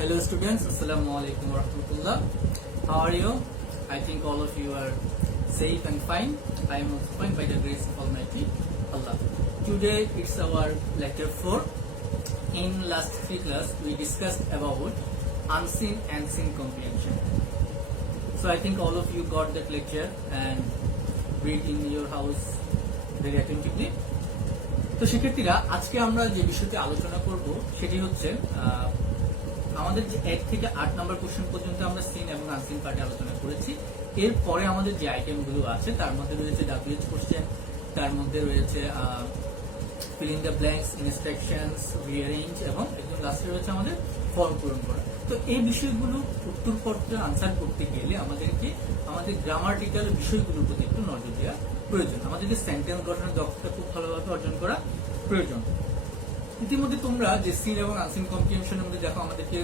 Hello students, Assalamu alaikum wa rahmatullah. How are you? I think all of you are safe and fine. I am also fine by the grace of Almighty Allah. Today it's our lecture 4. In last 3 class we discussed about unseen and seen comprehension. So I think all of you got that lecture and read in your house very attentively. তো শিক্ষার্থীরা আজকে আমরা যে বিষয়টি আলোচনা করব সেটি হচ্ছে আমাদের যে 1 থেকে 8 নম্বর কোশ্চেন পর্যন্ত আমরা সিন এবং আনসিন পার্টে আলোচনা করেছি। এরপরে আমাদের যে আইটেমগুলো আছে তার মধ্যে রয়েছে ডাব্লিউএইচ কোশ্চেন, তার মধ্যে রয়েছে fill in the blanks, instructions, rearrange এবং একদম লাস্টে রয়েছে আমাদের ফর্ম পূরণ করা। তো এই বিষয়গুলো উত্তরপত্র আনসার করতে গেলে আমাদেরকে আমাদের গ্রামাটিক্যাল বিষয়গুলোর প্রতি একটু নজর দেওয়া প্রয়োজন। আমাদেরকে সেন্টেন্স গঠনের দক্ষতা খুব ভালোভাবে অর্জন করা প্রয়োজন। ইতিমধ্যে তোমরা যে সিন এবং আনসিন কম্প্রিহেনশনের মধ্যে দেখো আমাদেরকে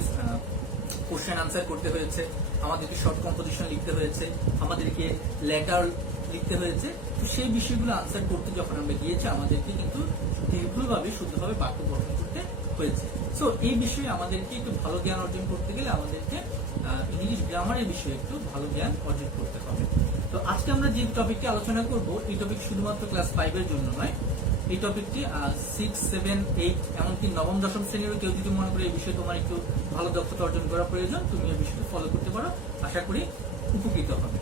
কোশ্চেন আনসার করতে হয়েছে, আমাদেরকে শর্ট কম্পোজিশন লিখতে হয়েছে, আমাদেরকে লেটার লিখতে হয়েছে। তো সেই বিষয়গুলো আনসার করতে যখন আমরা গিয়েছি আমাদেরকে কিন্তু দীর্ঘভাবে শুদ্ধভাবে বাক্য গঠন করতে হয়েছে। সো এই বিষয়ে আমাদেরকে একটু ভালো জ্ঞান অর্জন করতে গেলে আমাদেরকে ইংলিশ গ্রামারের বিষয়ে একটু ভালো জ্ঞান অর্জন করতে হবে। তো আজকে আমরা যে টপিকটি আলোচনা করব এই টপিক শুধুমাত্র ক্লাস 5 এর জন্য নয়। এই টপিকটি 6, 7, 8 এমনকি নবম দশম শ্রেণীরও কেউ যদি মনে করে এই বিষয়ে তোমার একটু ভালো দক্ষতা অর্জন করা প্রয়োজন, তুমি এই বিষয়টি ফলো করতে পারো, আশা করি উপকৃত হবে।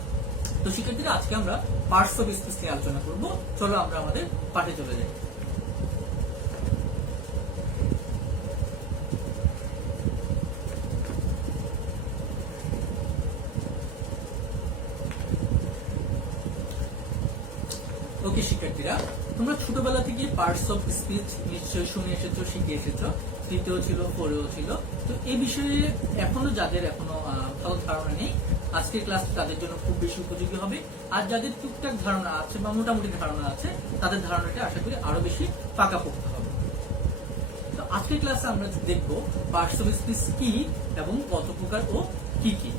তো শিক্ষার্থীরা আজকে আমরা পার্টস অফ স্পিচ নিয়ে আলোচনা করব। চলো আমরা আমাদের পাঠে চলে যাই। ওকে শিক্ষার্থীরা, তোমরা ছোটবেলা থেকে পার্টস অফ স্পিচ নিশ্চয়ই শুনে এসেছো, শিখে এসেছো, 3তেও ছিল, 4এও ছিল। তো এই বিষয়ে এখনো যাদের এখনো ভালো ধারণা নেই, আজকের ক্লাস তাদের জন্য খুব বেশি উপযোগী হবে। আর যাদের টুকটাক ধারণা আছে বা মোটামুটি ধারণা আছে তাদের ধারণাটা আশা করি আরো বেশি পাকাপোক্ত হবে। তো আজকের ক্লাসে আমরা দেখবো পার্টস অফ স্পিচ কি এবং কত প্রকার ও কি কি।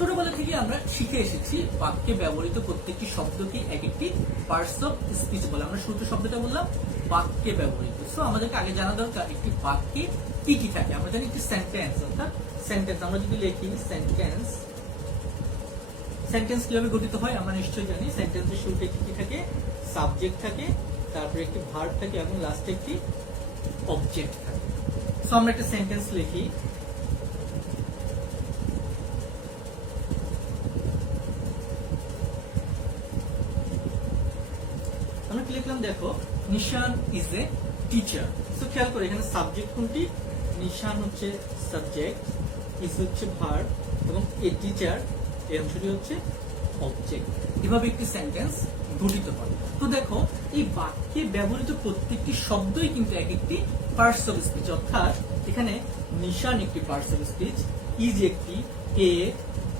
ছোটবেলা থেকে আমরা শিখে এসেছি বাক্যে ব্যবহৃত প্রত্যেকটি শব্দকে এক একটি পার্টস অফ স্পিচ বলে। আমরা শুরুতে শব্দটা বললাম বাক্যে ব্যবহৃত। সো আমাদেরকে আগে জানা দরকার একটি বাক্যে কি কি থাকে। আমরা জানি একটি সেন্টেন্স, অর্থাৎ সেন্টেন্স আমরা যদি লিখি সেন্টেন্স, সেন্টেন্স কিভাবে গঠিত হয় আমরা নিশ্চয়ই জানি। সেন্টেন্সের শুরুতে কি কি থাকে? সাবজেক্ট থাকে, তারপরে একটি ভার্ব থাকে এবং লাস্টে একটি অবজেক্ট থাকে। সো আমরা একটা সেন্টেন্স লিখি, লিখলাম দেখো নিশান ইজ এ টিচার। সো খেয়াল করে এখানে সাবজেক্ট কোনটি? নিশান হচ্ছে সাবজেক্ট, ইজ হচ্ছে ভার্ব এবং এ টিচার এই অংশটি হচ্ছে অবজেক্ট। এভাবে একটি সেন্টেন্স গঠিত হয়। তো দেখো এই বাক্যে ব্যবহৃত প্রত্যেকটি শব্দই কিন্তু এক একটি পার্টস অফ স্পিচ, অর্থাৎ এখানে নিশান একটি পার্টস অফ স্পিচ, ইজ একটি, এ,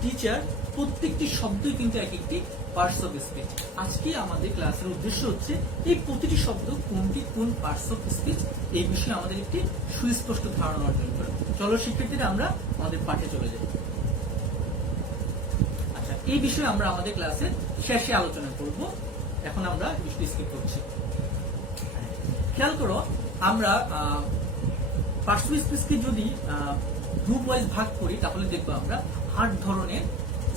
টিচার প্রত্যেকটি শব্দই কিন্তু এক একটি পার্টস অফ স্পিচ। আজকে আমাদের ক্লাসের উদ্দেশ্য হচ্ছে এই প্রতিটি শব্দ কোনটি কোন পার্টস অফ স্পিচ এই বিষয়ে আমাদের একটি সুস্পষ্ট ধারণা অর্জন করা। চলো শিক্ষার্থীরা আমরা আমাদের পাঠে চলে যাই। আচ্ছা, এই বিষয়ে আমরা আমাদের ক্লাসের শেষে আলোচনা করব। এখন আমরা বিষয়টি স্কিপ করছি। খেয়াল করো আমরা পার্টস অফ স্পিচকে যদি গ্রুপ ওয়াইজ ভাগ করি তাহলে দেখবো আমরা 8 ধরনের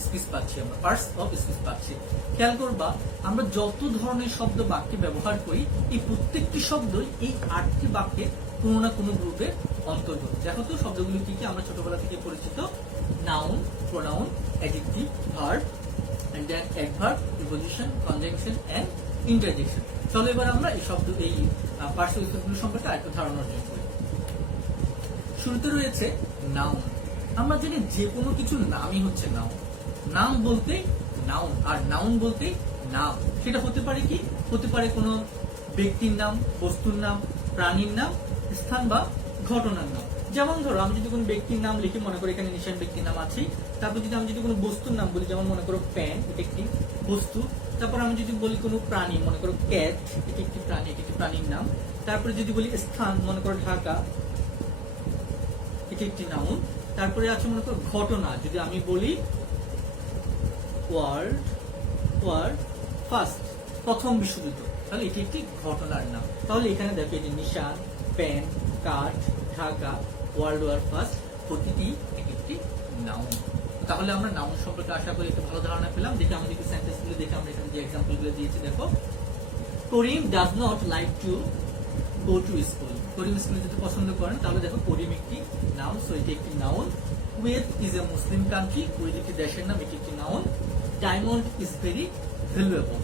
স্পিচ পাচ্ছি, আমরা পার্টস অফ স্পিচ পাচ্ছি। খেয়াল করবা আমরা যত ধরনের শব্দ বাক্যে ব্যবহার করি এই প্রত্যেকটি শব্দই এই 8টি বাক্যের কোনো না কোনো গ্রুপের অন্তর্গত। দেখো তো শব্দগুলো কি কি আমরা ছোটবেলা থেকে পরিচিত? Noun, pronoun, adjective, verb and then adverb, preposition, conjunction and interjection. চলো এবার আমরা এই শব্দ এই পার্টস অফ স্পিচগুলো সম্পর্কে আরেকটু ধারণা অর্জন করি। শুরুতে রয়েছে নাউন। আমরা জানি যে কোনো কিছু নামই হচ্ছে নাউন। নাম বলতে নাউন, আর নাউন বলতে নাম। সেটা হতে পারে কি? হতে পারে কোনো ব্যক্তির নাম, বস্তুর নাম, প্রাণীর নাম, স্থান বা ঘটনার নাম। যেমন ধরো আমি যদি কোনো ব্যক্তির নাম লিখি, মনে করো এখানে নিশান ব্যক্তির নাম আছে। তারপর যদি আমি যদি কোনো বস্তুর নাম বলি, যেমন মনে করো প্যান, এটা একটি বস্তু। তারপর আমি যদি বলি কোনো প্রাণী, মনে করো ক্যাট, এটি একটি প্রাণী, এটি একটি প্রাণীর নাম। তারপরে যদি বলি স্থান, মনে করো ঢাকা, এটি একটি নাউন। তারপরে আছে মনে করো ঘটনা, যদি আমি বলি ওয়ার্ল্ড ফার্স্ট, প্রথম বিশ্বযুদ্ধ, তাহলে এটি একটি ঘটনার নাম। তাহলে এখানে দেখো এই যে নিশান, পেন, কাঠ, ঢাকা, ওয়ার্ল্ড ওয়ার ফার্স্ট, প্রতিটি একটি নাউন। তাহলে আমরা নাউন সম্পর্কে আশা করি একটু ভালো ধারণা পেলাম। দেখে আমাদের একটু সেন্টেন্সগুলো দেখে আমরা এখানে যে এক্সাম্পলগুলো দিয়েছি দেখো, Karim does not like to go to school. Karim স্কুলে যেতে পছন্দ করেন, তাহলে দেখো করিম একটি নাউন, সো এটি একটি noun. Kuwait is a Muslim country, Kuwait একটি দেশের নাম, এটি একটি noun. Diamond is very valuable,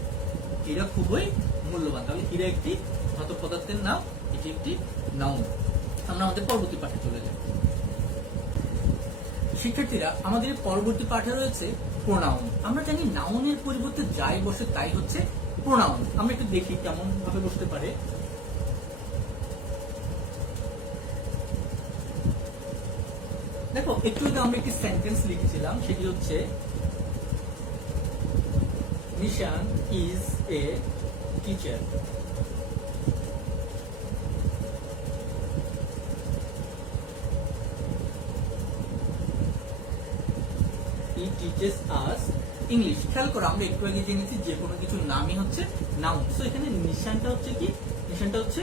হীরা খুবই মূল্যবান, তাহলে হীরা একটি ধাতব পদার্থের নাম, এটি একটি নাউন। আমরা আমাদের পরবর্তী পাঠে চলে যাই। শিক্ষার্থীরা, আমাদের পরবর্তী পাঠে রয়েছে প্রোনাউন। আমরা জানি নাউনের পরিবর্তে যাই বসে তাই হচ্ছে প্রোনাউন। আমরা একটু দেখি কেমন ভাবে বসতে পারে। দেখো, একটু আগে আমরা একটি সেন্টেন্স লিখেছিলাম, সেটি হচ্ছে Nishan is a teacher. He teaches us English. খেয়াল করো, আমরা একটু আগে জেনেছি যে কোনো কিছু নামই হচ্ছে নাউন। সো এখানে নিশানটা হচ্ছে কি? নিশানটা হচ্ছে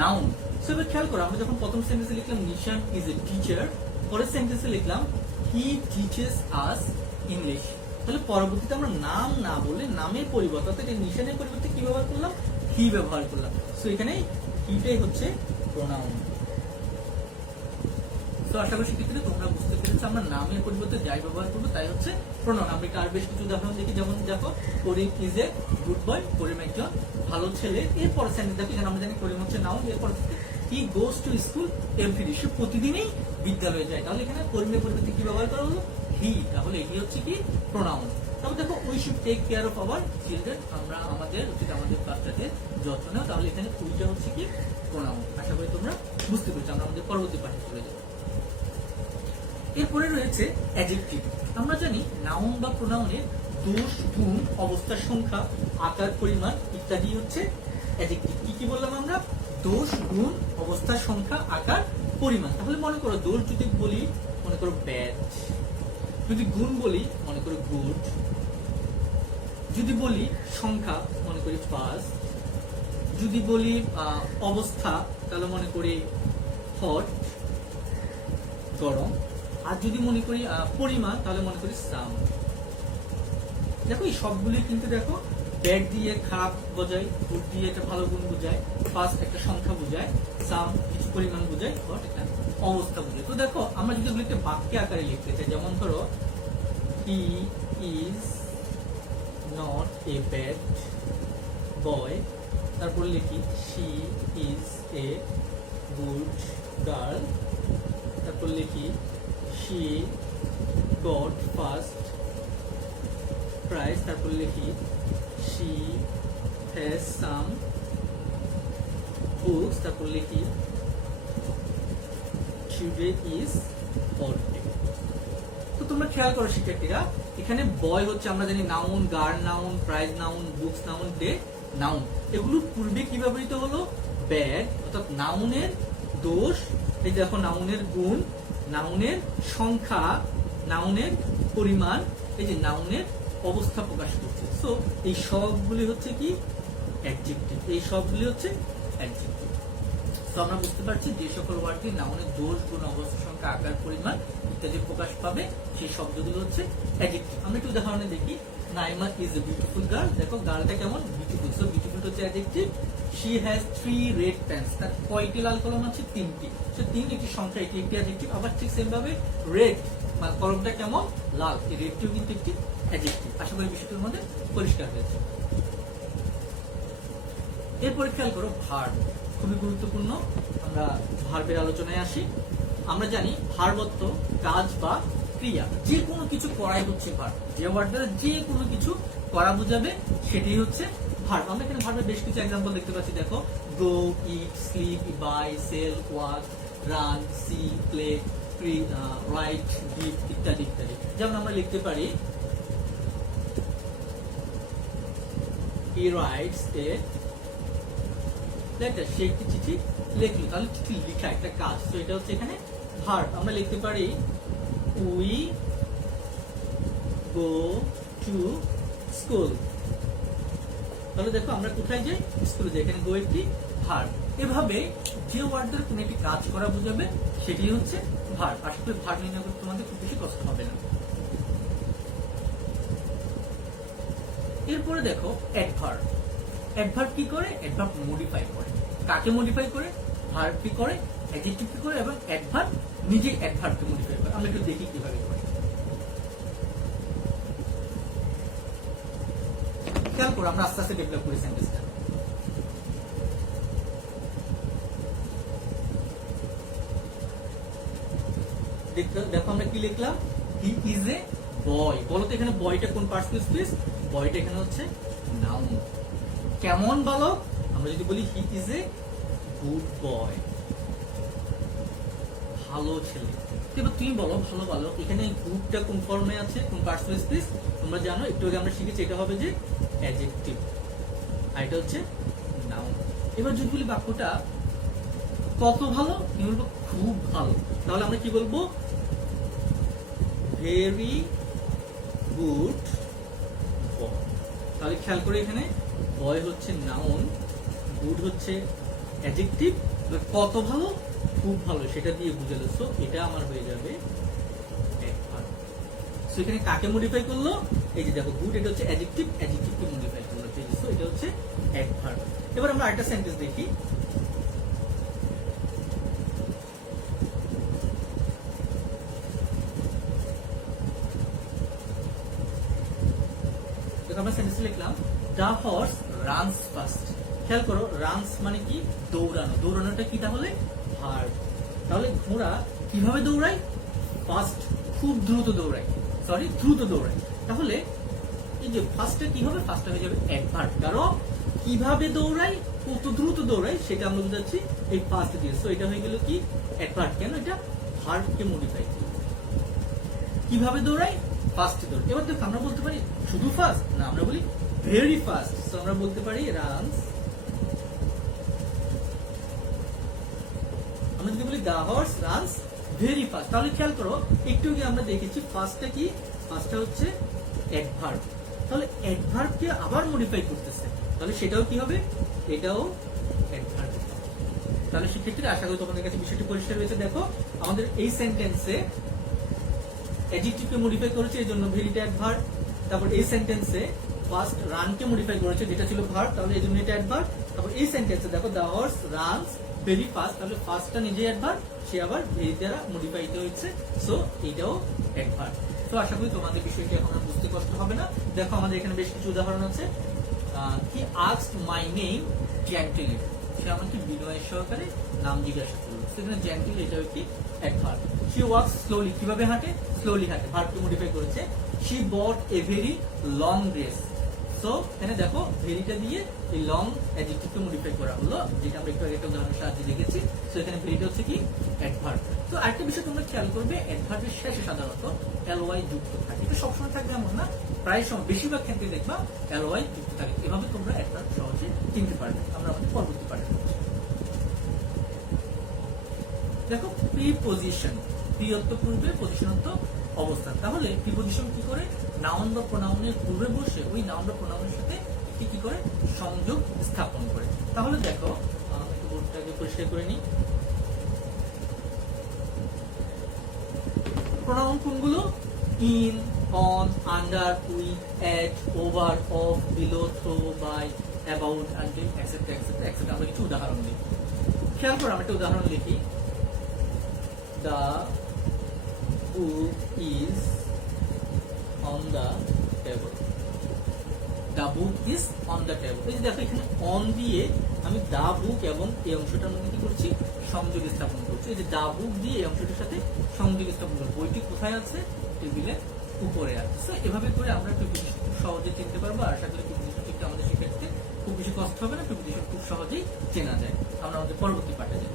নাউন। সো এবার খেয়াল করো, আমরা যখন প্রথম সেন্টেন্সে লিখলাম নিশান ইজ এ টিচার, পরের সেন্টেন্সে লিখলাম হি টিচেস আস ইংলিশ। তাহলে পরবর্তীতে আমরা নাম না বলে নামের পরিবর্তে, অর্থাৎ নিশানের পরিবর্তে কি ব্যবহার করলাম? হি ব্যবহার করলাম। সো এখানে হিটাই হচ্ছে প্রোনাউন। তো আশা করি শিক্ষার্থীরা তোমরা বুঝতে পেরেছো, আমরা নামের পরিবর্তে যাই ব্যবহার করবো তাই হচ্ছে প্রোনাউন। আমরা আর বেশ কিছু উদাহরণ দেখি, যেমন দেখো করিম ইজ এ গুড বয়, করিম একজন ভালো ছেলে। এরপর সেন্টেন্স দেখো, এখানে আমরা জানি করিম হচ্ছে নাউন। এরপর হি গোজ টু স্কুল এভরিডে, সে প্রতিদিনই বিদ্যালয়ে যায়। তাহলে এখানে করিমের পরিবর্তে কি ব্যবহার করা হলো? হি। তাহলে এটি হচ্ছে কি? প্রোনাউন। তাহলে দেখো, we should take care of our children, আমরা আমাদের উচিত আমাদের বাচ্চাকে যত্ন নেওয়া। তাহলে এখানে উইটা হচ্ছে কি? প্রোনাউন। আশা করি তোমরা বুঝতে পেরেছো। আমরা আমাদের পরবর্তী পাঠে চলে যাই। এরপরে রয়েছে অ্যাডজেক্টিভ। আমরা জানি নাউন বা প্রোনাউনের দোষ, গুণ, অবস্থার সংখ্যা, আকার, পরিমাণ ইত্যাদি হচ্ছে অ্যাডজেক্টিভ। কি কি বললাম আমরা? দোষ, গুণ, অবস্থার সংখ্যা, আকার, পরিমাণ। তাহলে মনে করো, দোষ যদি বলি মনে করো ব্যাড, যদি গুণ বলি মনে করো গুড, যদি বলি সংখ্যা মনে করি ফার্স্ট, যদি বলি অবস্থা তাহলে মনে করি হট গরম, আর যদি মনে করি পরিমাণ তাহলে মনে করি সাম। দেখো, এই সবগুলি কিন্তু দেখো ব্যাড দিয়ে খারাপ বোঝায়, গুড দিয়ে একটা ভালো গুণ বোঝায়, ফার্স্ট একটা সংখ্যা বোঝায়, সাম কিছু পরিমাণ বোঝায়, হট একটা অবস্থা বোঝায়। তো দেখো, আমরা যদি এগুলো একটা বাক্যে আকারে লিখতে চাই, যেমন ধরো he is not a bad boy, তারপর লিখি she is a good girl, তারপর লিখি she got first prize, তারপর লিখি she has some books, তারপর লিখি today is holiday। তো তোমরা খেয়াল করো শিক্ষার্থীরা, এখানে বয় হচ্ছে আমরা জানি noun, girl noun, prize noun, books noun, day noun. এগুলো পূর্বে কি ব্যবহৃত হলো? ব্যাড, অর্থাৎ নাউনের দোষ, এই দেখো নাউনের গুণ, নাউনের সংখ্যা, নাউনের পরিমাণ, এই যে নাউনের অবস্থা প্রকাশ করছে। সো এই সবগুলি হচ্ছে কি? অ্যাডজেক্টিভ। এই সবগুলি হচ্ছে অ্যাডজেক্টিভ। তো আমরা বুঝতে পারছি যে সকল ওয়ার্ডটি নাউনের দোষ, গুণ, অবস্থা, সংখ্যা, আকার, পরিমাণ ইত্যাদি প্রকাশ পাবে সেই শব্দগুলো হচ্ছে অ্যাডজেক্টিভ। আমরা একটু উদাহরণে দেখি। Naima is a beautiful girl. দেখো গার্লটা কেমন? বিউটিফুল। সো বিউটিফুল হচ্ছে adjective. She has 3 red pens, তার কয়টি লাল কলম আছে? 3টি। সো 3 একটি সংখ্যা, এটি একটি অ্যাডজেক্টিভ। আবার ঠিক সেম ভাবে রেড, মানে কলমটা কেমন? লাল, এই রেডটিও কিন্তু একটি অ্যাডজেক্টিভ। আশা করি বিষয়টির মধ্যে পরিষ্কার হয়েছে। এরপরে খেয়াল করো ভার্ব, খুবই গুরুত্বপূর্ণ। আমরা ভার্বের আলোচনায় আসি। আমরা জানি ভার্ব অর্থ কাজ বা ক্রিয়া, যে কোনো কিছু করাই হচ্ছে ভার্ব। যে ওয়ার্ড দ্বারা যে কোনো কিছু করা বোঝাবে সেটি হচ্ছে ভার্ব। আমরা এখানে ভার্বের বেশ কিছু এক্সাম্পল দেখতে পাচ্ছি। দেখো, go, eat, sleep, buy, sell, walk, run, see, play, write, give ইত্যাদি ইত্যাদি। যেমন আমরা লিখতে পারি হি রাইটস এ লেটার, সে একটি চিঠি লিখলো। তাহলে চিঠি লেখা একটা কাজ, তো এটা হচ্ছে এখানে ভার্ব। আমরা লিখতে পারি উই গো টু স্কুল। তাহলে দেখো আমরা কোথায় যাই? স্কুলে যাই। এখানে গো একটি ভার্ব। এভাবে যে ওয়ার্ড দ্বারা তুমি একটি কাজ করা বোঝাবে সেটি হচ্ছে ভার্ব। আশা করি ভার্ব নির্ণয় করতে তোমাদের খুব বেশি কষ্ট হবে না। এরপরে দেখো অ্যাডভার্ব। অ্যাডভার্ব কি করে? অ্যাডভার্ব মডিফাই করে। কাকে মডিফাই করে? ভার্ব কি করে, অ্যাডজেক্টিভ কি করে, এবং অ্যাডভার্ব নিজেই অ্যাডভার্বকে মডিফাই করে। আমরা একটু দেখি কিভাবে করে। খেয়াল করো, আমরা আস্তে আস্তে ডেভেলপ করি সেন্টেন্সটা। দেখো আমরা কি লিখলাম, হি ইজ এ বয়। বলো তো এখানে বয়টা কোন পার্সন স্পেস? বয়টা এখানে হচ্ছে নাউন। কেমন বালক? আমরা যদি বলি he is a good boy, ভালো ছেলে। এবার তুমি বলো ভালো বালক, এখানে গুডটা কোন ফর্মে আছে, কোন পার্সন স্পেস? তোমরা জানো, একটু আগে আমরা শিখেছি, এটা হবে যে অ্যাডজেক্টিভ, আর এটা হচ্ছে নাউন। এবার যদি বলি বাক্যটা কত ভালো, তুমি বলবো খুব ভালো। তাহলে আমরা কি বলবো? Very good boy. তাহলে খেয়াল করে, এখানে বয় হচ্ছে নাউন, গুড হচ্ছে অ্যাডজেক্টিভ, কত ভালো, খুব ভালো সেটা দিয়ে বুঝালো। সো এটা আমার হয়ে যাবে অ্যাডভার্ব। সো এখানে কাকে মডিফাই করলো? এই যে দেখো গুড, এটা হচ্ছে অ্যাডজেক্টিভ, অ্যাডজেক্টিভকে মডিফাই করলো। সো এটা হচ্ছে অ্যাডভার্ব। এবার আমরা আরেকটা সেন্টেন্স দেখি। আমরা সেন্টেন্স লিখলাম, দ্য হর্স রানস ফাস্ট। খেয়াল করো, রানস মানে কি? দৌড়ানো। দৌড়ানোটা কি তাহলে? ভার্ব। তাহলে ঘোড়া কিভাবে দৌড়ায়? ফাস্ট, খুব দ্রুত দৌড়ায়, সরি দ্রুত দৌড়ায়। তাহলে এই যে ফাস্টটা কি হবে? ফাস্টটা হয়ে যাবে অ্যাডভার্ব। কারণ কিভাবে দৌড়ায়, কত দ্রুত দৌড়ায় সেটা আমরা বুঝাচ্ছি এই ফাস্ট দিয়ে। সো এটা হয়ে গেল কি? অ্যাডভার্ব। কেন? এটা ভার্বকে মডিফাই করে। কিভাবে দৌড়ায়? ফাস্ট দৌড়। এবার দেখো আমরা বলতে পারি শুধু ফাস্ট না, আমরা বলি ভেরি ফাস্ট। সো আমরা বলতে পারি রানস। আমরা যদি বলি the horse runs very fast, তাহলে খেয়াল করো একটু আগে আমরা দেখেছি ফাস্টটা কি? ফাস্টটা হচ্ছে অ্যাডভার্ব। তাহলে অ্যাডভার্বকে আবার মডিফাই করতেছে, তাহলে সেটাও কি হবে? এটাও অ্যাডভার্ব। তাহলে সেক্ষেত্রে আশা করি তোমাদের কাছে বিষয়টি পরিষ্কার হয়েছে। দেখো আমাদের এই সেন্টেন্সে অ্যাডজেক্টিভকে মডিফাই করেছে, এই জন্য ভেরিটা অ্যাডভার্ব। তারপর এই সেন্টেন্সে ফার্স্ট রানকে মডিফাই করেছে, যেটা ছিল ভার্ব, তাহলে এই জন্য এটা অ্যাডভার্ব। তারপর এই সেন্টেন্সে দেখো the horse runs very fast, তাহলে ফার্স্টটা নিজেই অ্যাডভার্ব, সে আবার ভেরি দ্বারা মডিফাইড হয়েছে। সো এটাও অ্যাডভার্ব। তো আশা করি তোমাদের বিষয়টি এখন আর বুঝতে কষ্ট হবে না। দেখো আমাদের এখানে বেশ কিছু উদাহরণ আছে। He asked my name gently. সে আমাকে বিনয়ের সহকারে নাম জিজ্ঞাসা করলো। সেখানে জেন্টলি এটা কি? অ্যাডভার্ব। She walks slowly. কিভাবে হাঁটে? স্লোলি হাঁটে, ভার্বকে মডিফাই করেছে। She bought a very long dress. So এখানে দেখো ভেরিটা দিয়ে এই লং অ্যাডজেক্টিভকে মডিফাই করা হলো, যেটা আমরা একটু আগে একটা উদাহরণের সাহায্যে দেখেছি। সো এখানে ভেরিটা হচ্ছে কি? অ্যাডভার্ব। তো আরেকটা বিষয় তোমরা খেয়াল করবে, অ্যাডভার্বের শেষে সাধারণত এলওয়াই যুক্ত থাকে। এটা সবসময় থাকবে এমন না, প্রায় সময় বেশিরভাগ ক্ষেত্রে দেখবা এলওয়াই যুক্ত থাকে। এভাবে তোমরা অ্যাডভার্ব সহজে চিনতে পারবে। আমরা আমাদের পরবর্তী পাঠে দেখো প্রিপজিশন। প্রিয়ত্ব পূর্বে, পজিশনত অবস্থান। তাহলে প্রিপজিশন কি করে? নাউন বা প্রোনাউনের পূর্বে বসে ওই নাউন বা প্রোনাউনের সাথে কি করে? সংযোগ স্থাপন করে। তাহলে দেখো একটু বোর্ডটাকে পরিষ্কার করে নিই। প্রোনাউন কোনগুলো? In, on, under, with, at, over, of, below, through, by, about, until, etcetera etcetera etcetera. আমরা কিছু উদাহরণ দিই। খেয়াল করো, আমরা একটা উদাহরণ লিখি। The book is on the table. The book is on the table. এই যে দেখো এখানে অন দিয়ে আমি দা বুক এবং এই অংশটার মধ্যে কি করছি? সংযোগ স্থাপন করছি। এই যে দা বুক দিয়ে এই অংশটির সাথে সংযোগ স্থাপন করছি। বইটি কোথায় আছে? টেবিলের উপরে আছে। সো এভাবে করে আমরা প্রিপজিশন খুব সহজে চিনতে পারবো। আর আশা করি প্রিপজিশন চিনতে আমাদের শিক্ষার্থীতে খুব বেশি কষ্ট হবে না, প্রিপজিশন খুব সহজেই চেনা যায়। আমরা আমাদের পরবর্তী পাঠে যাই।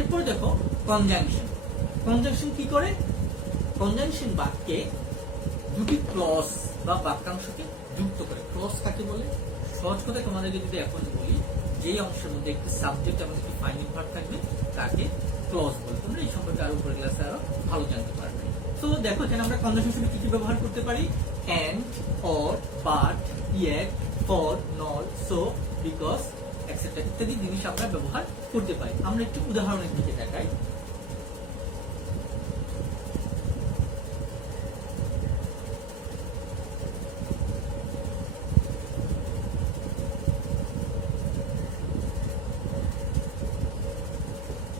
এরপরে দেখো কনজাংশন। কনজাংশন কি করে? কনজাংশন বাক্যে দুটি ক্লজ বা বাক্যাংশকে যুক্ত করে। ক্লজ কাকে বলে? সহজ কথায় তোমাদেরকে যদি এখন বলি, যেই অংশের মধ্যে একটি সাবজেক্ট এবং একটি ফাইনাল ভার্ব থাকবে তাকে ক্লজ বলে। তোমরা এই সম্পর্কে আরো উপরের ক্লাসে আরো ভালো জানতে পারবে। তো দেখো এখানে আমরা কনজাংশন হিসেবে কি কি ব্যবহার করতে পারি? And, or, but, yet, for, not, so, because, etcetera ইত্যাদি জিনিস আমরা ব্যবহার করতে পারি। আমরা একটু উদাহরণের দিকে দেখাই।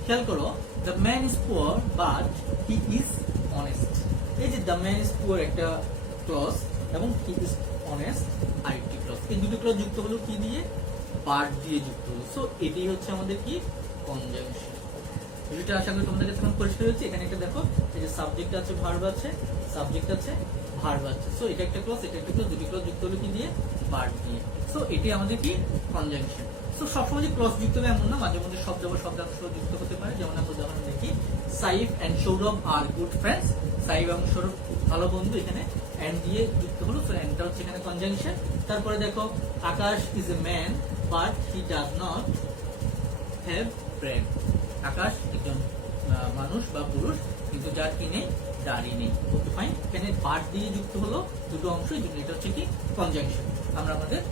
খেয়াল করো, the man is poor but he is honest. এই যে দ্য ম্যান ইজ পুয়ার একটা ক্লজ এবং হি ইজ অনেস্ট আরেকটি ক্লজ, এই দুটো ক্লজ যুক্ত হলো কি দিয়ে? বাট দিয়ে যুক্ত হলো। সো এটাই হচ্ছে আমাদের কি? কনজাংশন। এটা আশা করি তোমাদের কাছে এখন পরিষ্কার হচ্ছে। এখানে একটা দেখো, এই যে সাবজেক্ট আছে, ভার্ব আছে, সাবজেক্ট আছে, ভার্ব আছে। সো এটা একটা ক্লজ, এটা একটা ক্লজ, দুটি ক্লজ যুক্ত হলো কি দিয়ে? বাট দিয়ে। সো এটাই আমাদের কি? কনজাংশন। তো সবসময় যে ক্লজ যুক্ত হবে এমন না, মাঝে মধ্যে শব্দ বা শব্দাংশ যুক্ত হতে পারে। যেমন আমরা উদাহরণ দেখি, Saif and Sourav are good friends. Saif এবং সৌরভ ভালো বন্ধু, এখানে এন্ড দিয়ে যুক্ত হলো। সো এন্ডটা হচ্ছে এখানে কনজাংশন। তারপরে দেখো, Akash is a man but he does not have brain. Akash একজন মানুষ বা পুরুষ, কিন্তু যার কি নেই? দাড়ি নেই। ওকে ফাইন, এখানে বাট দিয়ে যুক্ত হলো দুটো অংশ, এই জন্য এটা হচ্ছে কি? কনজাংশন। আমরা আমাদের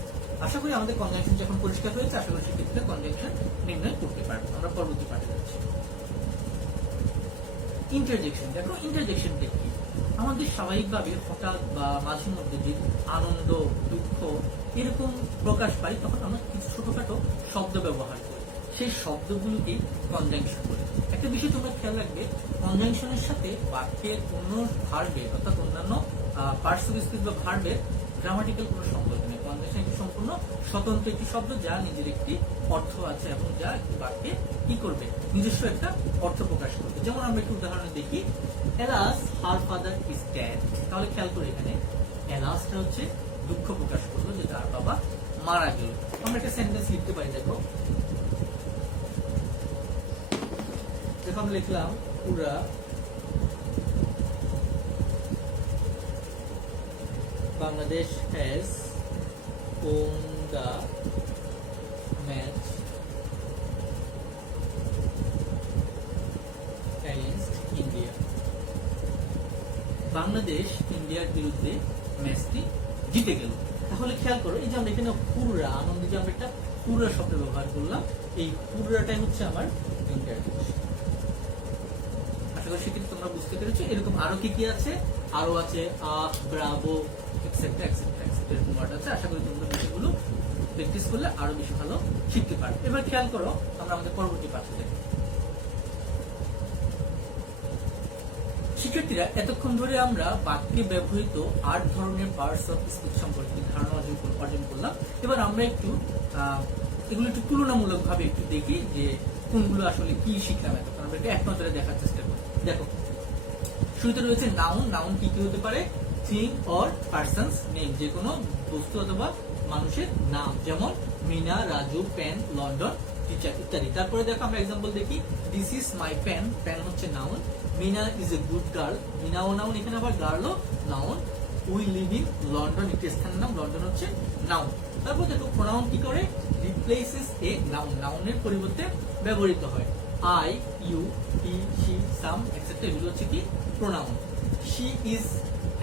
আশা করি আমাদের কনজাংশন যখন পরিষ্কার হয়েছে, আশা করি সেক্ষেত্রে কনজাংশন নির্ণয় করতে পারবো। আমরা পরবর্তী পাঠে যাচ্ছি। ইন্টারজেকশন। দেখো, ইন্টারজেকশনটা কি? আমাদের স্বাভাবিকভাবে হঠাৎ বা মাঝে মধ্যে যে আনন্দ, দুঃখ এরকম প্রকাশ পাই, তখন আমরা কিছু ছোটখাটো শব্দ ব্যবহার করি। সেই শব্দগুলোকেই কনজাংশন বলে। একটা বিষয় তোমরা খেয়াল রাখবে, কনজাংশনের সাথে বাক্যের অন্য ভার্বের অর্থাৎ অন্যান্য পার্টস অফ স্পিচ বা ভার্বের গ্রামাটিক্যাল কোনো সম্পর্ক নেই। কনজাংশন একটি সম্পূর্ণ স্বতন্ত্র একটি শব্দ, যার নিজের একটি অর্থ আছে এবং যা একটি বাক্যে কি করবে? নিজস্ব একটা অর্থ প্রকাশ করবে। যেমন আমরা একটু উদাহরণ দেখি, alas her father is dead. তাহলে খেয়াল করে, এখানে এলাসটা হচ্ছে দুঃখ প্রকাশ করলো যে তার বাবা মারা গেল। আমরা একটা সেন্টেন্স লিখতে পারি। দেখো, আমরা লিখলাম, পুরা Bangladesh has won the match against India. Bangladesh ইন্ডিয়ার বিরুদ্ধে ম্যাচটি জিতে গেল। তাহলে খেয়াল করো, এই যে আমরা এখানে পুরা আনন্দে যে আমরা একটা পুরা শব্দ ব্যবহার করলাম, এই পুরাটাই হচ্ছে আমার ইন্টারজেকশন। আশা করি সেক্ষেত্রে তোমরা বুঝতে পেরেছো। এরকম আরো কি কি আছে? আরো আছে ব্রাভো, এক্সেট্রা এক্সেট্রা এক্সেট্রা, এরকম ওয়ার্ড আছে। আশা করি তোমরা বিষয়গুলো প্র্যাকটিস করলে আরো বেশি ভালো শিখতে পারবে। এবার খেয়াল করো, আমরা আমাদের পরবর্তী পাঠে যাই। শিক্ষার্থীরা, এতক্ষণ ধরে আমরা বাক্যে ব্যবহৃত 8 ধরনের পার্টস অফ স্পিচ সম্পর্কে ধারণা অর্জন করলাম। এবার আমরা একটু এগুলো একটু তুলনামূলক ভাবে একটু দেখি যে কোনগুলো আসলে কি শিখলাম। এতক্ষণ আমরা একটু এক নজরে দেখার চেষ্টা করি। দেখো, শুরুতে রয়েছে নাউন। নাউন কি কি হতে পারে? থিং অর পারসনস নেম, যে কোনো বস্তু অথবা মানুষের নাম, যেমন Mina, Raju, pen, London, teacher ইত্যাদি। তারপরে দেখো, আমরা এক্সাম্পল দেখি, this is my pen. Pen হচ্ছে noun. Mina is a good girl. মিনাও নাউন, এখানে আবার গার্লও noun. We live in London, একটি স্থানের নাম, লন্ডন হচ্ছে নাউন। তারপর দেখো, প্রোনাউন কি করে? রিপ্লেসেস এ নাউন, নাউনের পরিবর্তে ব্যবহৃত হয়। I, you, he, she, some etcetera, এগুলো হচ্ছে কি? প্রোনাউন। শি ইজ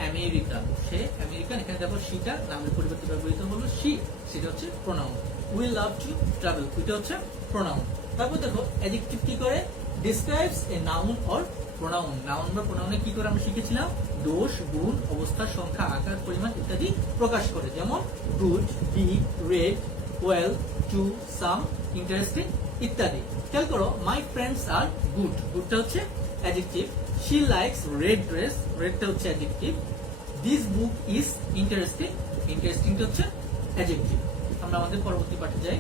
আমেরিকান, সে আমেরিকান। এখানে দেখো, শিটা নামের পরিবর্তে ব্যবহৃত হলো শি, সেটা হচ্ছে pronoun. We love to travel, এটা হচ্ছে প্রোনাউন। তারপর দেখো, অ্যাডজেক্টিভ কি করে? Describes a noun or pronoun. Noun বা প্রোনাউনে কি করে আমরা শিখেছিলাম? দোষ, গুণ, অবস্থা, সংখ্যা, আকার, পরিমাণ ইত্যাদি প্রকাশ করে। যেমন good, big, red, well, two, some, interesting ইত্যাদি। খেয়াল করো, মাই ফ্রেন্ডস আর গুড। গুডটা হচ্ছে adjective. She likes red dress, রেডটা হচ্ছে adjective. This book is interesting, ইন্টারেস্টিংটা হচ্ছে অ্যাডজেক্টিভ। আমরা আমাদের পরবর্তী পাঠে যাই।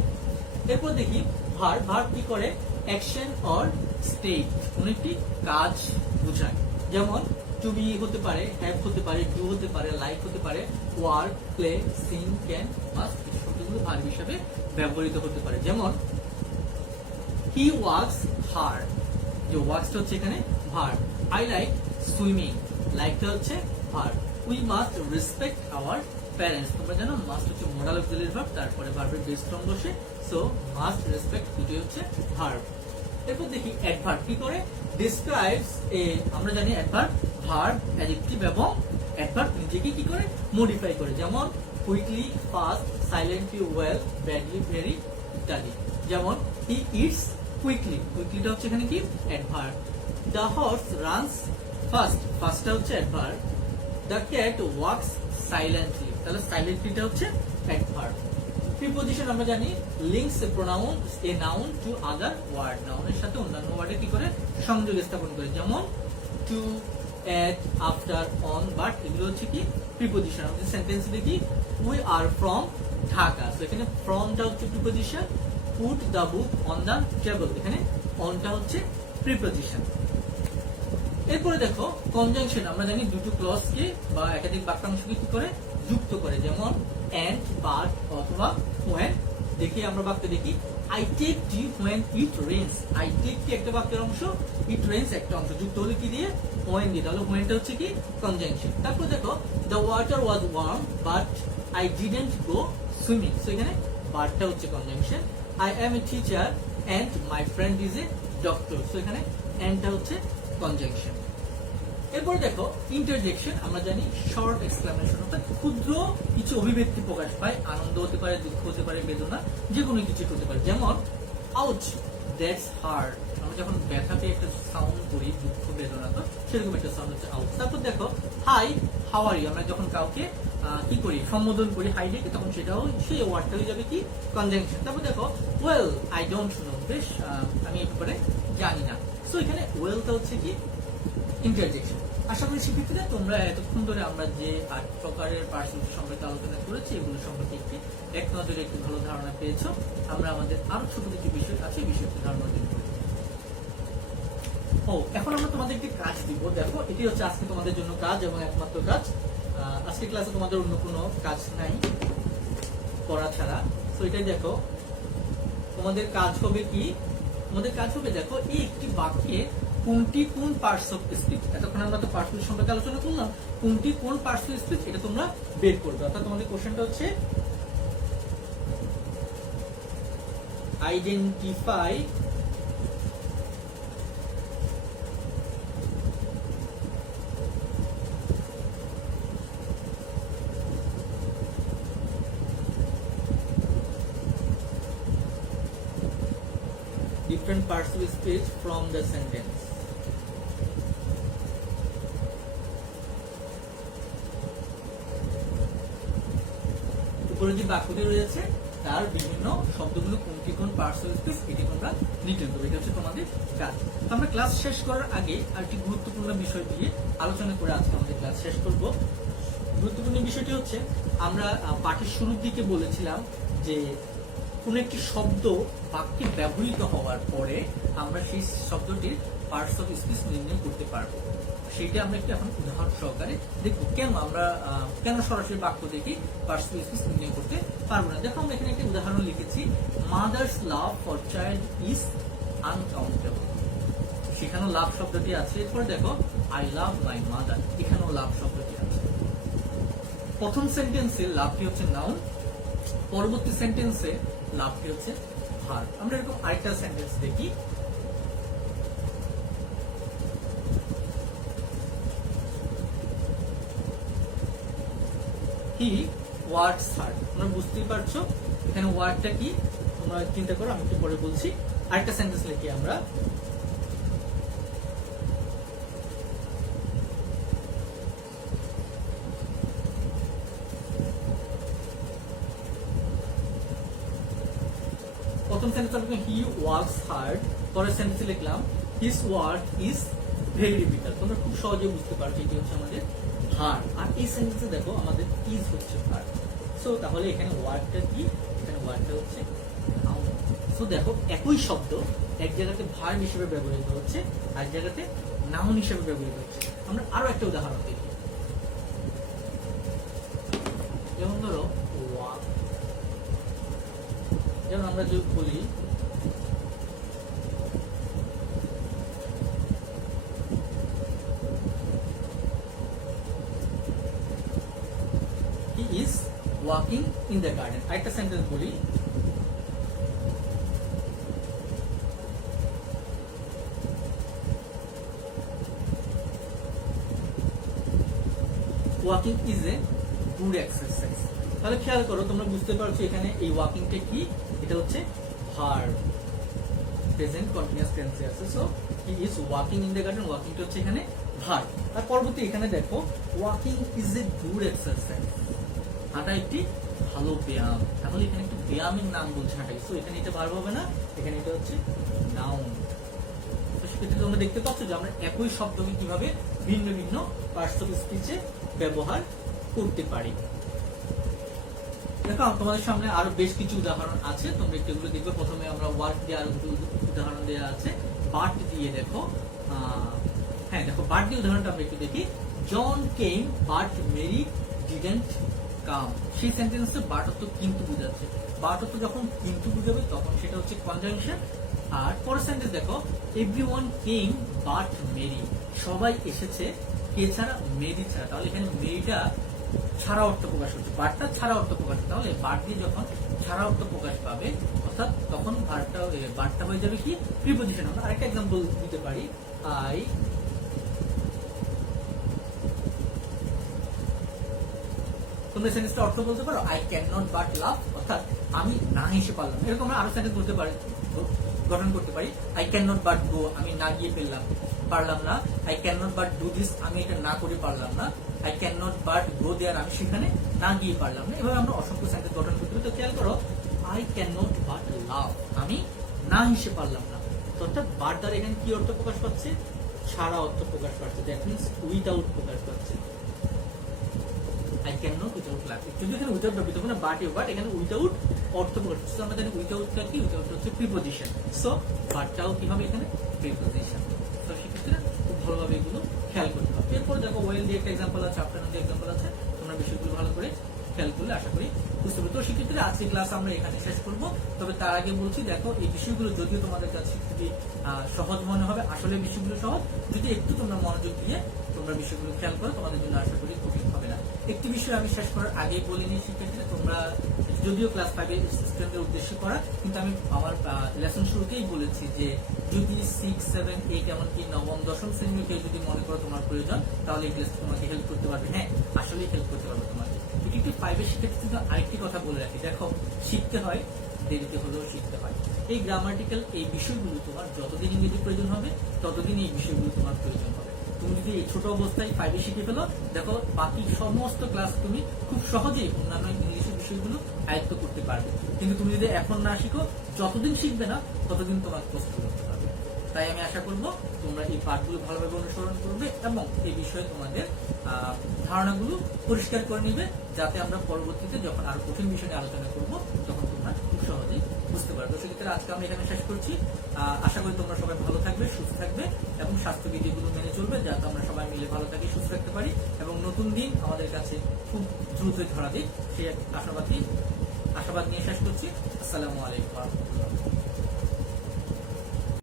এরপর দেখি ভার্ব। ভার্ব কি করে? অ্যাকশন অর স্টেট, কোন একটি কাজ বোঝায়। যেমন টু বি হতে পারে, হ্যাভ হতে পারে, ডু হতে পারে, লাইক হতে পারে, work, play, Singh, can, must, এই শব্দগুলো ভার্ব হিসাবে ব্যবহৃত হতে পারে। যেমন হি ওয়ার্কস হার্ড, যে ওয়ার্কসটা হচ্ছে এখানে ভার্ব। আই লাইক সুইমিং, লাইকটা হচ্ছে verb. We must respect our parents, তোমরা জানো মাস্ট হচ্ছে মডাল অক্সিলারি ভার্ব, তারপরে ভার্বের বেস ফর্ম বসে। সো মাস্ট রেসপেক্ট, দুটোই হচ্ছে ভার্ব। এরপর দেখি অ্যাডভার্ব কি করে? ডিসক্রাইবস এ, আমরা জানি অ্যাডভার্ব ভার্ব, অ্যাডজেক্টিভ এবং অ্যাডভার্ব নিজেকে কি করে? মডিফাই করে। যেমন quickly, fast, silently, well, badly, very ইত্যাদি। যেমন হি ইটস কুইকলি, কুইকলিটা হচ্ছে এখানে কি adverb. The horse runs fast, ফাস্টটা হচ্ছে adverb. The cat walks silently, তাহলে সাইলেন্টলিটা হচ্ছে অ্যাডভার্ব। প্রিপজিশন আমরা জানি links pronoun a noun to other word, নাউনের সাথে অন্যান্য ওয়ার্ডে কি করে সংযোগ স্থাপন করে, যেমন to, at, after, on, but, এগুলো হচ্ছে কি প্রিপজিশন। আমাদের সেন্টেন্স দেখি উই আর ফ্রম ঢাকা, তো এখানে ফ্রমটা হচ্ছে preposition. Put the book on the table, এখানে অনটা হচ্ছে প্রিপজিশন। এরপরে দেখো কনজাংশন, আমরা জানি দুটো ক্লজকে বা একাধিক বাক্যাংশকে কি করে যুক্ত করে, যেমন এন্ড, বাট অথবা when। দেখি আমরা বাক্য দেখি I take tea when it rains, I take tea একটা বাক্যের অংশ, it rains একটা অংশ, যুক্ত হলে কি দিয়ে when দিয়ে, তাহলে whenটা হচ্ছে কি কনজাংশন। তারপর দেখো the water was warm but I didn't go swimming, so এখানে বাটটা হচ্ছে conjunction. I am a teacher and my friend is a doctor, so এখানে andটা হচ্ছে কনজাংশন। এরপর দেখো ইন্টারজেকশন, আমরা জানি শর্ট এক্সক্লামেশন, অর্থাৎ ক্ষুদ্র কিছু অভিব্যক্তি প্রকাশ পায়, আনন্দ হতে পারে, দুঃখ হতে পারে, বেদনা, যে কোনো কিছু হতে পারে, যেমন আউচ দ্যাটস হার্ড, আমরা যখন ব্যথাতে একটা সাউন্ড করি দুঃখ বেদনা, তো সেরকম একটা সাউন্ড হচ্ছে আউচ। তারপর দেখো হাই হাউ আর ইউ, আমরা যখন কাউকে কি করি সম্বোধন করি হাই ডেকে, তখন সেটাও সেই ওয়ার্ডটা হয়ে যাবে কি কনজাংশন। তারপর দেখো ওয়েল আই ডোন্ট নো, বেশ আমি একটু করে জানি না, সো এখানে ওয়েলটা হচ্ছে কি ইন্টারজেকশন। আশা করি শিক্ষার্থীরা তোমরা এতক্ষণ ধরে আমরা যে 8 প্রকারের পার্শ্ববর্তী সম্পর্কে আলোচনা করেছি এগুলো সম্পর্কে এক নজরে একটু ভালো ধারণা পেয়েছো। আমরা আমাদের আরো ছোট কিছু বিষয় আছে, এই বিষয়টি ধারণা অর্জন করব। এখন আমরা তোমাদেরকে কাজ দিব। দেখো এটি হচ্ছে আজকে তোমাদের জন্য কাজ এবং একমাত্র কাজ। আজকে ক্লাসে তোমাদের অন্য কোনো কাজ নাই পড়া ছাড়া। তো এটাই দেখো তোমাদের কাজ হবে কি, তোমাদের কাজ হবে দেখো এই একটি বাক্যে কোনটি কোন পার্টস অফ স্পিচ, এতক্ষণ আমরা তো পার্টস সম্পর্কে আলোচনা করলাম, কোনটি কোন পার্টস অফ স্পিচ এটা তোমরা বের করবে। অর্থাৎ তোমাদের কোশ্চেনটা হচ্ছে identify different parts of speech from the sentence. উপরে যে বাক্যটি রয়েছে তার বিভিন্ন শব্দগুলো কোনটি কোন পার্টস অফ স্পিচ এটি তোমরা নির্ণয় করবে, এটা হচ্ছে তোমাদের কাজ। আমরা ক্লাস শেষ করার আগে আরেকটি গুরুত্বপূর্ণ বিষয় দিয়ে আলোচনা করে আজকে আমাদের ক্লাস শেষ করব। গুরুত্বপূর্ণ বিষয়টি হচ্ছে আমরা পাঠের শুরুর দিকে বলেছিলাম যে কোন একটি শব্দ বাক্যে ব্যবহৃত হওয়ার পরে আমরা সেই শব্দটির পার্টস অফ স্পিচ নির্ণয় করতে পারবো। সেটা আমরা একটু এখন উদাহরণ সহকারে দেখবো কেন আমরা কেন সরাসরি বাক্য দেখে পার্টস অফ স্পিচ নির্ণয় করতে পারবো না। দেখো আমরা এখানে একটি উদাহরণ লিখেছি, mother's love for child is uncountable, সেখানেও লাভ শব্দটি আছে। এরপরে দেখো আই লাভ মাই মাদার, এখানেও লাভ শব্দটি আছে। প্রথম সেন্টেন্সে লাভটি হচ্ছে নাউন, পরবর্তী সেন্টেন্সে লাভটি হচ্ছে ভার্ব। আমরা এরকম আরেকটা সেন্টেন্স দেখি, হি ওয়ার্কস হার্ড। তোমরা বুঝতেই পারছো এখানে ওয়ার্ডটা কি, তোমরা চিন্তা করো, আমি একটু পরে বলছি। আরেকটা সেন্টেন্স লিখি আমরা, প্রথম সেন্টেন্সে লিখলাম হি ওয়ার্কস হার্ড, পরের সেন্টেন্সে লিখলাম his work is very difficult. তোমরা খুব সহজে বুঝতে পারছো এটি হচ্ছে আমাদের ভার্ব, আর এই সেন্টেন্সে দেখো আমাদের ইজ হচ্ছে ভার্ব। সো তাহলে এখানে ওয়ার্ডটা কি, এখানে ওয়ার্ডটা হচ্ছে নাউন। সো দেখো একই শব্দ এক জায়গাতে ভার্ব হিসেবে ব্যবহৃত হচ্ছে, আর জায়গাতে নাউন হিসেবে ব্যবহৃত হচ্ছে। আমরা আরো একটা উদাহরণ দেখি, যেমন ধরো ওয়াক, যেমন আমরা যদি বলি he is walking in the garden। আরেকটা সেন্টেন্স বলি, walking is a good exercise. তাহলে খেয়াল করো, তোমরা বুঝতে পারছো এখানে এই ওয়াকিংটা কি, এটা হচ্ছে ভার্ব, প্রেজেন্ট কন্টিনিউয়াস টেন্সে আছে। So he is walking in the garden, ওয়াকিংটা হচ্ছে এখানে ভার্ব। আর পরবর্তী এখানে দেখো walking is a good exercise, হাঁটা একটি ভালো ব্যায়াম। তাহলে এখানে একটু ব্যায়ামের নাম বলছে হাঁটাই, সো এখানে এটা ভার্ব হবে না, এখানে এটা হচ্ছে নাউন। তো সেক্ষেত্রে তোমরা দেখতে পাচ্ছ যে আমরা একই শব্দকে কিভাবে ভিন্ন ভিন্ন পার্টস অফ স্পিচে ব্যবহার করতে পারি। দেখো তোমাদের সামনে আরো বেশ কিছু উদাহরণ আছে, তোমরা একটু এগুলো দেখবে। প্রথমে আমরা ওয়ার্ড দিয়ে আরো দুটো উদাহরণ দেওয়া আছে, বাট দিয়ে দেখো। হ্যাঁ দেখো বাট দিয়ে উদাহরণটা আমরা একটু দেখি। জন কেম বাট মেরি ডিডন্ট কাম। সেই সেন্টেন্সে বাট অর্থ কিন্তু বুঝাচ্ছে। বাট অর্থ যখন কিন্তু বুঝাবে তখন সেটা হচ্ছে কনজাংশন। আর পরের সেন্টেন্স দেখো, এভরিওয়ান কেম বাট মেরি। সবাই এসেছে কে ছাড়া? মেরি ছাড়া। তাহলে এখানে মেরিটা ছাড়া অর্থ প্রকাশ হচ্ছে, বারটা ছাড়া অর্থ প্রকাশ। তাহলে বার দিয়ে যখন ছাড়া অর্থ প্রকাশ পাবে অর্থাৎ তখন বারটা হয়ে যাবে কি প্রিপোজিশন। আমরা আরেকটা এক্সাম্পল দিতে পারি, তোমরা সেন্টেন্সটা অর্থ বলতে পারো আই ক্যান নট বাট লাভ, অর্থাৎ আমি না হেসে পারলাম। এরকম আমরা আরো সেন্টেন্স বলতে পারি, গঠন করতে পারি। I can not but go, আমি না গিয়ে পারলাম না। I can not but do this, আমি এটা না করে পারলাম না। I can not but go there, আমি সেখানে না গিয়ে পারলাম না। এভাবে আমরা অসংখ্য সেন্টেন্স গঠন করতে পারি। তো খেয়াল করো, আই ক্যান নট বাট লাভ, আমি না হেসে পারলাম না। অর্থাৎ বার দ্বারা এখানে কি অর্থ প্রকাশ পাচ্ছে? ছাড়া অর্থ প্রকাশ পাচ্ছে। দ্যাট মিনস উইদাউট প্রকাশ পাচ্ছে। আই ক্যান নট উইদাউট লাভ, যদি এখানে উইদাউট ব্যবহৃত হবে না, বাট এখানে উইদাউট অর্থ প্রকাশ পাচ্ছে। আমরা জানি উইদাউটটা কি? উইদাউট হচ্ছে প্রিপোজিশন। সো বাটটাও কি হবে এখানে? প্রিপোজিশন। তো সেক্ষেত্রে খুব ভালোভাবে এগুলো খেয়াল করতে হবে। এরপর দেখো ওয়েল দিয়ে একটা এক্সাম্পল আছে, আফটারনুন দিয়ে এক্সাম্পল আছে। তোমরা বিষয়গুলো ভালো করে খেয়াল করলে আশা করি বুঝতে পারবে। তো সেক্ষেত্রে আজকে ক্লাস আমরা এখানে শেষ করব। তবে তার আগে বলছি, দেখো এই বিষয়গুলো যদিও তোমাদের কাছে খুবই সহজ মনে হবে, আসলে বিষয়গুলো সহজ যদি একটু তোমরা মনোযোগ দিয়ে তোমরা বিষয়গুলো খেয়াল করো, তোমাদের জন্য আশা করি কঠিন হবে না। একটি বিষয় আমি শেষ করার আগে বলিনি, সেক্ষেত্রে তোমরা যদিও ক্লাস 5 স্টুডেন্টদের উদ্দেশ্যে করা, কিন্তু আমি আমার লেসন শুরুতেই বলেছি যে যদি 6, 7, 8 এমনকি নবম দশম শ্রেণীর কেউ যদি মনে করো তোমার প্রয়োজন, তাহলে এই ক্লাসটা তোমাকে হেল্প করতে পারবে। হ্যাঁ, আসলেই হেল্প করতে পারবে তোমাকে। কিন্তু 5 শিক্ষার্থী কিন্তু আরেকটি কথা বলে রাখি, দেখো শিখতে হয়, দেরিতে হলেও শিখতে হয়। এই গ্রামাটিক্যাল এই বিষয়গুলো তোমার যতদিন ইংরেজি প্রয়োজন হবে ততদিন এই বিষয়গুলো তোমার প্রয়োজন হবে। তুমি যদি এই ছোট অবস্থায় 5 শিখে ফেলো, দেখো বাকি সমস্ত ক্লাস তুমি খুব সহজেই অন্যান্য ইংলিশের বিষয়গুলো আয়ত্ত করতে পারবে। কিন্তু তুমি যদি এখন না শিখো, যতদিন শিখবে না ততদিন তোমার কষ্ট করতে পারবে। তাই আমি আশা করবো তোমরা এই পাঠগুলো ভালোভাবে অনুসরণ করবে এবং এই বিষয়ে তোমাদের ধারণাগুলো পরিষ্কার করে নিবে, যাতে আমরা পরবর্তীতে যখন আরো কঠিন বিষয় নিয়ে আলোচনা করবো তখন তোমরা খুব সহজেই বুঝতে পারবে। সেক্ষেত্রে আজকে আমরা এখানে শেষ করছি। আশা করি তোমরা সবাই ভালো থাকবে, সুস্থ থাকবে এবং স্বাস্থ্যবিধিগুলো মেনে চলবে, যাতে আমরা সবাই মিলে ভালো থাকি, সুস্থ থাকতে পারি এবং নতুন দিন আমাদের কাছে খুব দ্রুতই ধরা দিই, সেই আশাবাদ নিয়ে শেষ করছি। আসসালামু আলাইকুম।